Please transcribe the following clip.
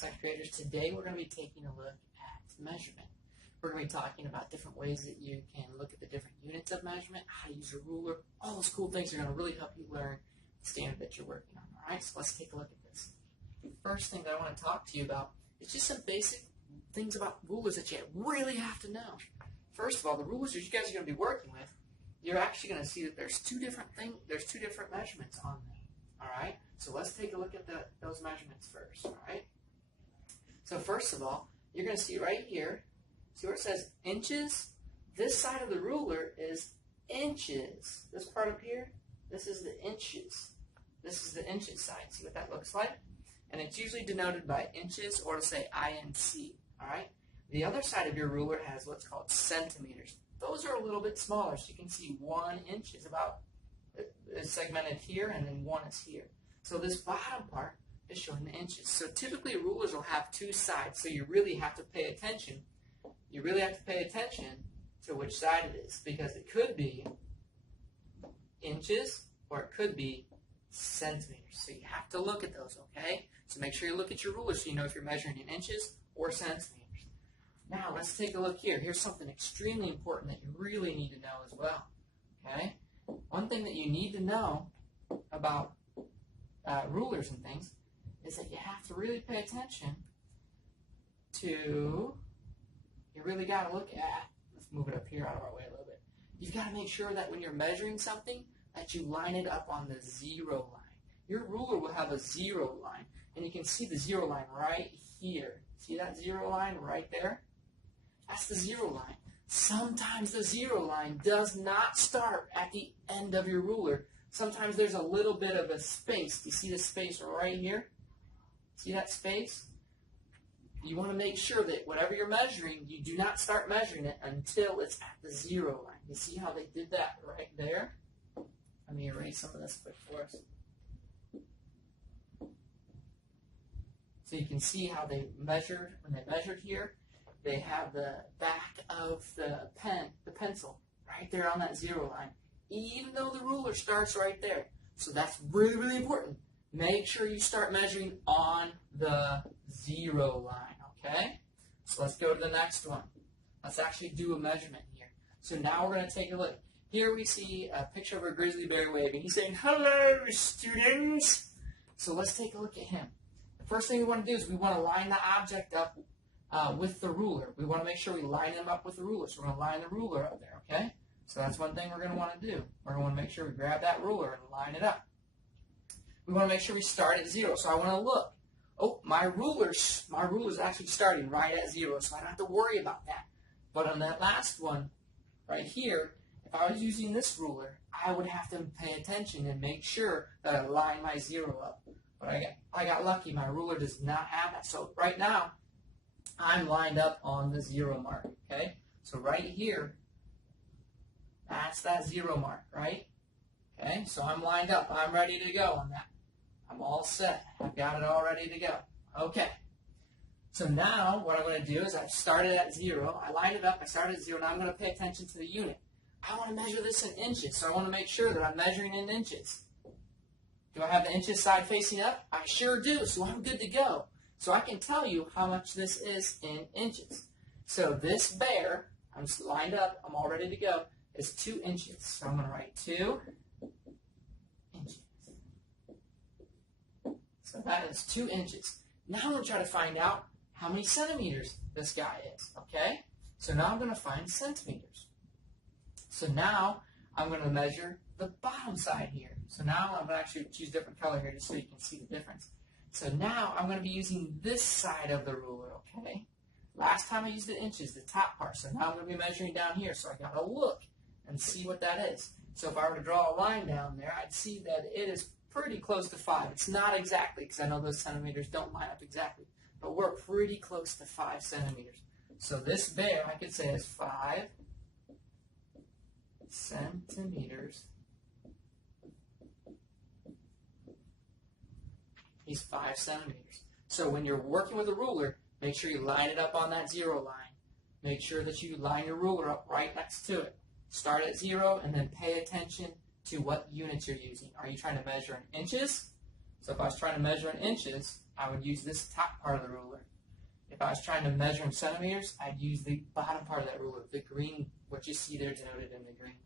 Second graders, today we're going to be taking a look at measurement. We're going to be talking about different ways that you can look at the different units of measurement, how to use a ruler. All those cool things are going to really help you learn the standard that you're working on. All right, so let's take a look at this. The first thing that I want to talk to you about is just some basic things about rulers that you really have to know. First of all, the rulers that you guys are going to be working with, you're actually going to see that there's two different measurements on them. All right, so let's take a look at those measurements first. All right. So first of all, you're going to see right here, see where it says inches? This side of the ruler is inches. This part up here, this is the inches. This is the inches side. See what that looks like? And it's usually denoted by inches, or to say INC. All right. The other side of your ruler has what's called centimeters. Those are a little bit smaller, so you can see 1 inch is about segmented here, and then 1 is here. So this bottom part is showing the inches. So typically rulers will have two sides, so you really have to pay attention. You really have to pay attention to which side it is, because it could be inches or it could be centimeters. So you have to look at those, okay? So make sure you look at your ruler so you know if you're measuring in inches or centimeters. Now let's take a look here. Here's something extremely important that you really need to know as well, okay? One thing that you need to know about rulers and things is that you have to really pay attention to, you really got to look at, let's move it up here out of our way a little bit. You've got to make sure that when you're measuring something that you line it up on the 0 line. Your ruler will have a 0 line, and you can see the 0 line right here. See that 0 line right there? That's the 0 line. Sometimes the 0 line does not start at the end of your ruler. Sometimes there's a little bit of a space. Do you see the space right here? See that space? You want to make sure that whatever you're measuring, you do not start measuring it until it's at the 0 line. You see how they did that right there? Let me erase some of this quick for us. So you can see how they measured, when they measured here, they have the back of the pencil, right there on that 0 line, even though the ruler starts right there. So that's really, really important. Make sure you start measuring on the 0 line, okay? So let's go to the next one. Let's actually do a measurement here. So now we're going to take a look. Here we see a picture of a grizzly bear waving. He's saying, "Hello, students." So let's take a look at him. The first thing we want to do is we want to line the object up with the ruler. We want to make sure we line them up with the ruler. So we're going to line the ruler up there, okay? So that's one thing we're going to want to do. We're going to want to make sure we grab that ruler and line it up. We want to make sure we start at 0. So I want to look. Oh, my ruler's actually starting right at 0, so I don't have to worry about that. But on that last one right here, if I was using this ruler, I would have to pay attention and make sure that I line my 0 up. But I got lucky. My ruler does not have that. So right now, I'm lined up on the 0 mark, okay? So right here, that's that 0 mark, right? Okay, so I'm lined up. I'm ready to go on that. I'm all set. I've got it all ready to go. Okay. So now what I'm going to do is I've started at 0. I lined it up. I started at 0. Now I'm going to pay attention to the unit. I want to measure this in inches, so I want to make sure that I'm measuring in inches. Do I have the inches side facing up? I sure do, so I'm good to go. So I can tell you how much this is in inches. So this bear, I'm lined up, I'm all ready to go, is 2 inches. So I'm going to write 2 inches. So that is 2 inches. Now I'm going to try to find out how many centimeters this guy is, okay? So now I'm going to find centimeters. So now I'm going to measure the bottom side here. So now I'm going to actually choose a different color here just so you can see the difference. So now I'm going to be using this side of the ruler, okay? Last time I used the inches, the top part. So now I'm going to be measuring down here. So I got to look and see what that is. So if I were to draw a line down there, I'd see that it is pretty close to 5. It's not exactly, because I know those centimeters don't line up exactly, but we're pretty close to 5 centimeters. So this bear, I could say, is 5 centimeters. He's 5 centimeters. So when you're working with a ruler, make sure you line it up on that 0 line. Make sure that you line your ruler up right next to it. Start at 0 and then pay attention to what units you're using. Are you trying to measure in inches So if I was trying to measure in inches, I would use this top part of the ruler. If I was trying to measure in centimeters, I'd use the bottom part of that ruler, the green, what you see there denoted in the green.